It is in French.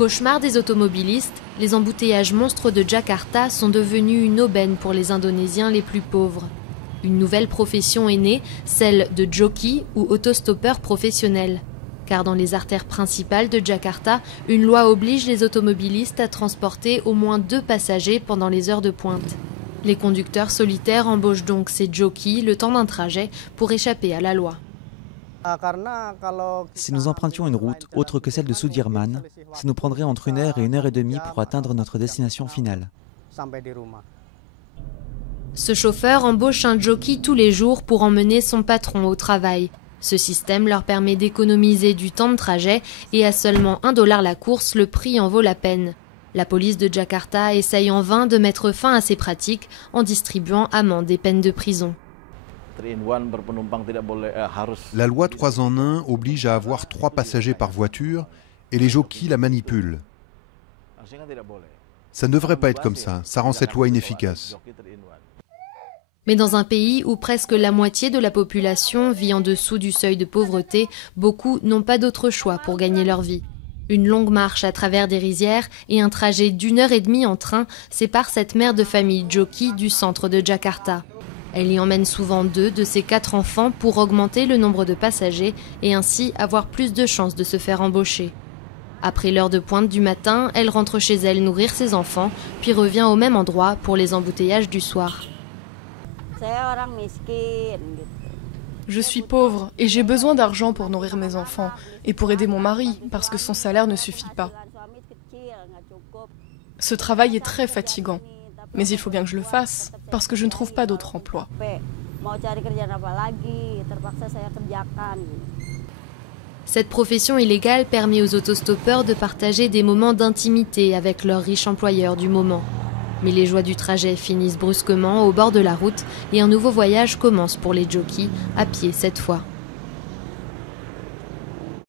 Cauchemar des automobilistes, les embouteillages monstres de Jakarta sont devenus une aubaine pour les Indonésiens les plus pauvres. Une nouvelle profession est née, celle de jockey ou autostoppeur professionnel. Car dans les artères principales de Jakarta, une loi oblige les automobilistes à transporter au moins 2 passagers pendant les heures de pointe. Les conducteurs solitaires embauchent donc ces jockeys le temps d'un trajet pour échapper à la loi. Si nous empruntions une route autre que celle de Sudirman, ça nous prendrait entre 1 heure et 1 heure et demie pour atteindre notre destination finale. Ce chauffeur embauche un jockey tous les jours pour emmener son patron au travail. Ce système leur permet d'économiser du temps de trajet et à seulement $1 la course, le prix en vaut la peine. La police de Jakarta essaye en vain de mettre fin à ces pratiques en distribuant amendes et peines de prison. La loi 3 en 1 oblige à avoir 3 passagers par voiture et les jockeys la manipulent. Ça ne devrait pas être comme ça rend cette loi inefficace. Mais dans un pays où presque la moitié de la population vit en dessous du seuil de pauvreté, beaucoup n'ont pas d'autre choix pour gagner leur vie. Une longue marche à travers des rizières et un trajet d'1 heure et demie en train séparent cette mère de famille jockey du centre de Jakarta. Elle y emmène souvent 2 de ses 4 enfants pour augmenter le nombre de passagers et ainsi avoir plus de chances de se faire embaucher. Après l'heure de pointe du matin, elle rentre chez elle nourrir ses enfants, puis revient au même endroit pour les embouteillages du soir. Je suis pauvre et j'ai besoin d'argent pour nourrir mes enfants et pour aider mon mari parce que son salaire ne suffit pas. Ce travail est très fatigant, mais il faut bien que je le fasse parce que je ne trouve pas d'autre emploi. Cette profession illégale permet aux autostoppeurs de partager des moments d'intimité avec leur riche employeur du moment. Mais les joies du trajet finissent brusquement au bord de la route et un nouveau voyage commence pour les jockeys, à pied cette fois.